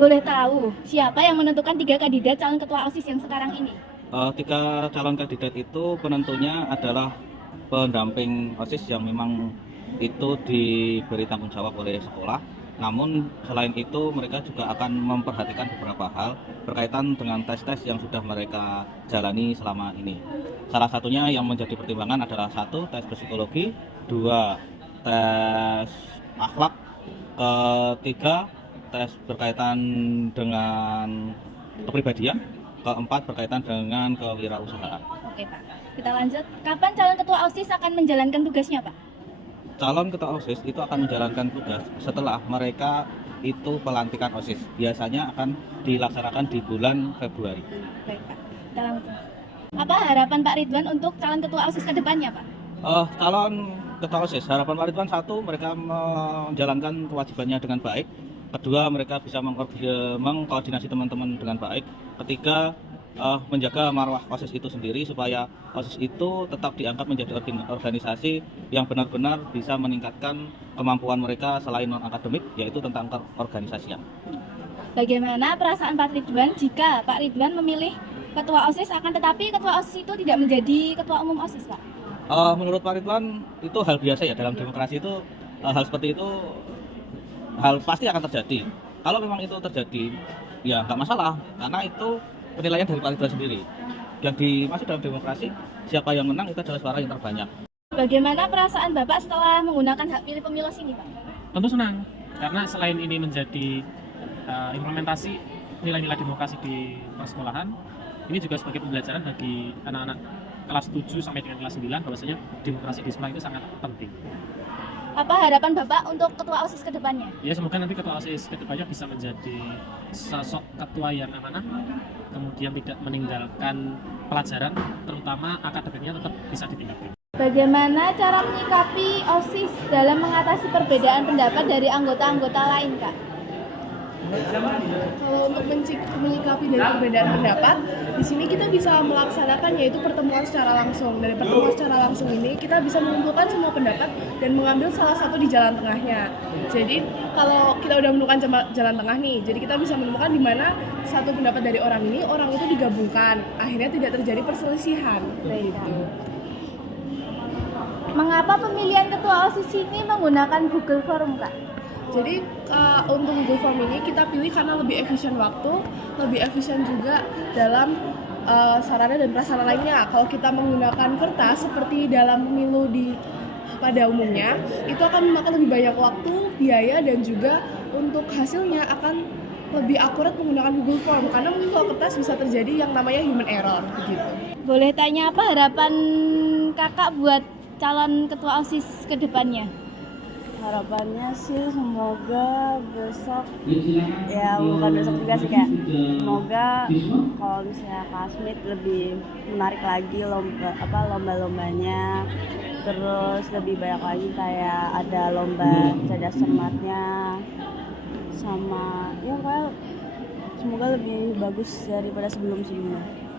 Boleh tahu siapa yang menentukan 3 kandidat calon ketua OSIS yang sekarang ini? Tiga calon kandidat itu penentunya adalah pendamping OSIS yang memang itu diberi tanggung jawab oleh sekolah. Namun selain itu mereka juga akan memperhatikan beberapa hal berkaitan dengan tes-tes yang sudah mereka jalani selama ini. Salah satunya yang menjadi pertimbangan adalah satu, tes psikologi, dua, tes akhlak, ketiga, tes berkaitan dengan kepribadian, keempat berkaitan dengan kewirausahaan. Oke Pak, kita lanjut. Kapan calon ketua OSIS akan menjalankan tugasnya Pak? Calon ketua OSIS itu akan menjalankan tugas setelah mereka itu pelantikan OSIS. Biasanya akan dilaksanakan di bulan Februari. Baik Pak, kita lanjut. Apa harapan Pak Ridwan untuk calon ketua OSIS ke depannya Pak? Calon ketua OSIS, harapan Pak Ridwan satu, mereka menjalankan kewajibannya dengan baik. Kedua, mereka bisa mengkoordinasi teman-teman dengan baik. Ketiga, menjaga marwah OSIS itu sendiri supaya OSIS itu tetap dianggap menjadi organisasi yang benar-benar bisa meningkatkan kemampuan mereka selain non-akademik, yaitu tentang keorganisasian. Bagaimana perasaan Pak Ridwan jika Pak Ridwan memilih ketua OSIS akan tetapi ketua OSIS itu tidak menjadi ketua umum OSIS Pak? Menurut Pak Ridwan itu hal biasa ya dalam demokrasi itu, hal seperti itu hal pasti akan terjadi. Kalau memang itu terjadi, ya nggak masalah, karena itu penilaian dari Pak Ridwan sendiri. Yang masih dalam demokrasi, siapa yang menang itu adalah suara yang terbanyak. Bagaimana perasaan Bapak setelah menggunakan hak pilih pemilu sini Pak? Tentu senang, karena selain ini menjadi implementasi nilai-nilai demokrasi di persekolahan, ini juga sebagai pembelajaran bagi anak-anak kelas 7 sampai dengan kelas 9 bahwasanya demokrasi di sekolah itu sangat penting. Apa harapan Bapak untuk ketua OSIS ke depannya? Ya, semoga nanti ketua OSIS kedepannya bisa menjadi sosok ketua yang amanah, kemudian tidak meninggalkan pelajaran, terutama akademiknya tetap bisa ditingkatkan. Bagaimana cara menyikapi OSIS dalam mengatasi perbedaan pendapat dari anggota-anggota lain, Kak? Kalau untuk menyikapi dari perbedaan pendapat, di sini kita bisa melaksanakan yaitu pertemuan secara langsung. Dari pertemuan secara langsung ini kita bisa mengumpulkan semua pendapat dan mengambil salah satu di jalan tengahnya. Jadi kalau kita udah menemukan jalan tengah nih, jadi kita bisa menemukan di mana satu pendapat dari orang ini, orang itu digabungkan. Akhirnya tidak terjadi perselisihan. Gitu. Mengapa pemilihan ketua OSIS ini menggunakan Google Form, Kak? Jadi untuk Google Form ini kita pilih karena lebih efisien waktu, lebih efisien juga dalam sarana dan prasarana lainnya. Kalau kita menggunakan kertas seperti dalam pemilu pada umumnya, itu akan memakan lebih banyak waktu, biaya, dan juga untuk hasilnya akan lebih akurat menggunakan Google Form. Karena mungkin kalau kertas bisa terjadi yang namanya human error begitu. Boleh tanya apa harapan kakak buat calon ketua OSIS ke depannya? Harapannya sih semoga besok, ya bukan besok juga sih, kayak semoga kalau misalnya Kasmit lebih menarik lagi lomba-lombanya, terus lebih banyak lagi kayak ada lomba cerdas cermatnya, sama ya kayak semoga lebih bagus daripada sebelum-sebelumnya.